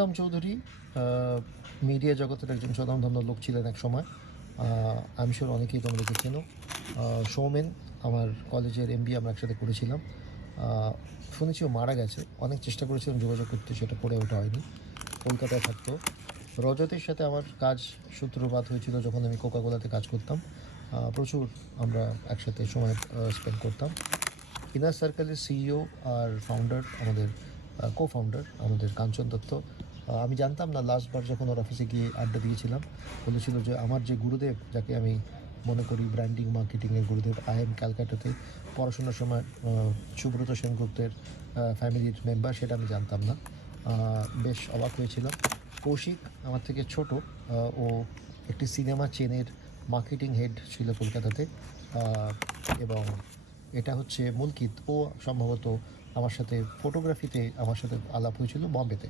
সৌমেনদম Chowdhury media জগতের একজন স্বনামধন্য লোক ছিলেন এক সময়। আমি শিওর অনেকেই তোমরা চেনো। সৌমেন আমার কলেজের এমবিএ আমরা একসাথে করেছিলাম। শুনেছি ও মারা গেছে। অনেক চেষ্টা করেছিলাম যোগাযোগ করতে, সেটা করে ওঠা হয়নি। কলকাতায় থাকতো। রজতের সাথে আমার কাজ সূত্রপাত হয়েছিল যখন আমি কোকাকোলাতে কাজ করতাম। প্রচুর আমরা একসাথে সময় স্পেন্ড করতাম। ইনার সার্কেলের সিইও আর ফাউন্ডার আমাদের কো ফাউন্ডার আমাদের কাঞ্চন দত্ত। আমি জানতাম না, লাস্টবার যখন ওর অফিসে গিয়ে আড্ডা দিয়েছিলাম বলেছিল যে আমার যে গুরুদেব, যাকে আমি মনে করি ব্র্যান্ডিং মার্কেটিংয়ের গুরুদেব, আইএম ক্যালকাটাতে পড়াশোনার সময় সুব্রত সেনগুপ্তের ফ্যামিলির মেম্বার, সেটা আমি জানতাম না। বেশ অবাক হয়েছিলাম। কৌশিক আমার থেকে ছোট, ও একটি সিনেমা চেনের মার্কেটিং হেড ছিল কলকাতাতে। এবং এটা হচ্ছে মুলকিত, ও সম্ভবত আমার সাথে ফটোগ্রাফিতে আমার সাথে আলাপ হয়েছিল বম্বেতে।